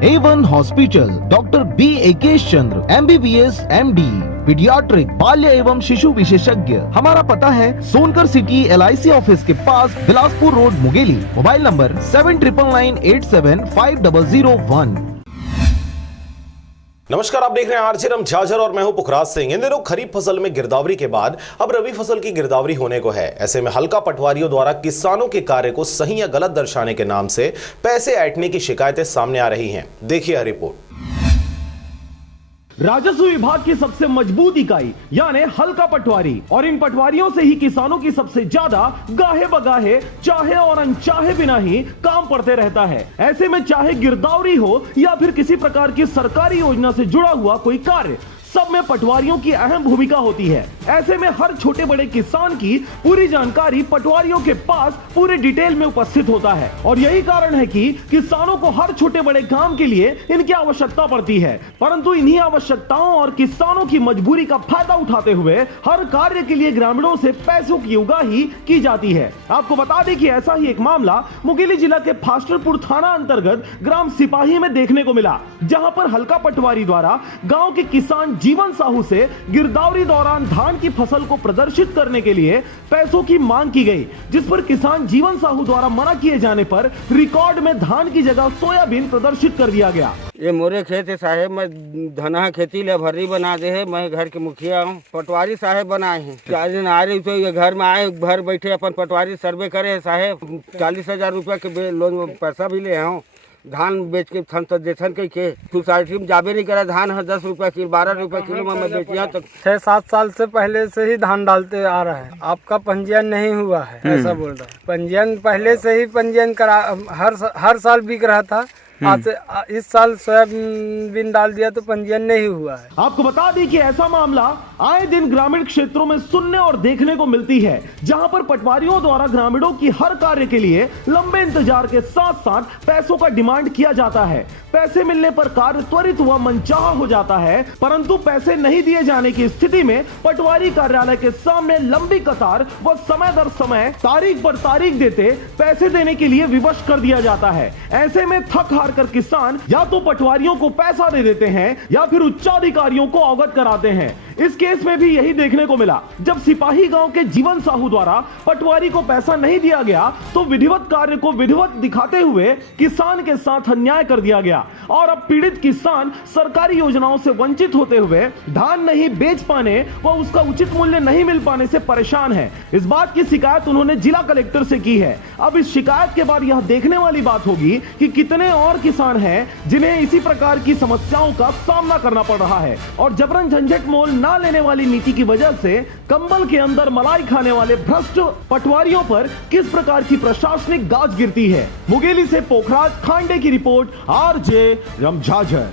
A1 hospital, doctor B एकेश चंद्र, MBBS MD, paediatric, बाल्य एवं शिशु विशेषज्ञ। हमारा पता है सोनकर सिटी LIC ऑफिस के पास, Bilaspur road, Mungeli. Mobile number 7999875001। नमस्कार, आप देख रहे हैं आरजे रमझाझर और मैं हूं पुखराज सिंह। इन दिनों खरीफ फसल में गिरदावरी के बाद अब रबी फसल की गिरदावरी होने को है। ऐसे में हल्का पटवारियों द्वारा किसानों के कार्य को सही या गलत दर्शाने के नाम से पैसे ऐंठने की शिकायतें सामने आ रही हैं। देखिए यह रिपोर्ट। राजस्व विभाग की सबसे मजबूत इकाई यानी हल्का पटवारी, और इन पटवारियों से ही किसानों की सबसे ज्यादा गाहे बगाहे, चाहे और अनचाहे बिना ही काम पड़ते रहता है। ऐसे में चाहे गिरदावरी हो या फिर किसी प्रकार की सरकारी योजना से जुड़ा हुआ कोई कार्य, सब में पटवारियों की अहम भूमिका होती है। ऐसे में हर छोटे बड़े किसान की पूरी जानकारी पटवारियों के पास पूरे डिटेल में उपस्थित होता है, और यही कारण है कि किसानों को हर छोटे बड़े काम के लिए इनकी आवश्यकता पड़ती है। परंतु इन्हीं आवश्यकताओं और किसानों की मजबूरी का फायदा उठाते हुए हर कार्य के लिए ग्रामीणों से पैसों की उगाही की जाती है। आपको बता दें कि ऐसा ही एक मामला मुंगेली जिला के फास्टरपुर थाना अंतर्गत ग्राम सिपाही में देखने को मिला, जहां पर हल्का पटवारी द्वारा गांव के किसान जीवन साहू से गिरदावरी दौरान धान की फसल को प्रदर्शित करने के लिए पैसों की मांग की गई, जिस पर किसान जीवन साहू द्वारा मना किए जाने पर रिकॉर्ड में धान की जगह सोयाबीन प्रदर्शित कर दिया गया। ये मोरे खेत है साहेब, मैं धना खेती ले भर्री बना दे है, मैं घर के मुखिया हूँ। पटवारी साहेब बनाए हैं, 4 दिन आ रही तो ये घर में आए, घर बैठे अपन पटवारी सर्वे करे है साहेब। 40,000 रुपया के लोन पैसा भी ले हूँ। धान बेच के थन के सोसाइटी में जाबे नहीं करा। धान है 10 रुपया किलो, 12 रुपया किलो में मैं बेचिया। तो 6-7 साल से पहले से ही धान डालते आ रहा है, आपका पंजीयन नहीं हुआ है ऐसा बोल रहा है। पंजीयन पहले से ही पंजीयन करा, हर साल बिक रहा था। आज इस साल सोयाबीन डाल दिया तो पंजीयन नहीं हुआ है। आपको बता दें कि ऐसा मामला आए दिन ग्रामीण क्षेत्रों में सुनने और देखने को मिलती है, जहां पर पटवारियों द्वारा ग्रामीणों की हर कार्य के लिए लंबे इंतजार के साथ साथ पैसों का डिमांड किया जाता है। पैसे मिलने पर कार्य त्वरित व मनचाहा हो जाता है, परंतु पैसे नहीं दिए जाने की स्थिति में पटवारी कार्यालय के सामने लंबी कतार व समय दर समय तारीख पर तारीख देते पैसे देने के लिए विवश कर दिया जाता है। ऐसे में थक हार कर किसान या तो पटवारियों को पैसा दे देते हैं या फिर उच्चाधिकारियों को अवगत कराते हैं। इस केस में भी यही देखने को मिला, जब सिपाही गांव के जीवन साहू द्वारा पटवारी को पैसा नहीं दिया गया तो विधिवत कार्य को विधिवत दिखाते हुए किसान के साथ अन्याय कर दिया गया, और अब पीड़ित किसान सरकारी योजनाओं से वंचित होते हुए धान नहीं बेच पाने व उसका उचित मूल्य नहीं मिल पाने से परेशान है। इस बात की शिकायत उन्होंने जिला कलेक्टर से की है। अब इस शिकायत के बाद यह देखने वाली बात होगी कि कितने और किसान हैं जिन्हें इसी प्रकार की समस्याओं का सामना करना पड़ रहा है, और जबरन झंझट मोल ना लेने वाली नीति की वजह से कंबल के अंदर मलाई खाने वाले भ्रष्ट पटवारियों पर किस प्रकार की प्रशासनिक गाज गिरती है। मुंगेली से पोखराज खांडे की रिपोर्ट, आरजे रमझाझर।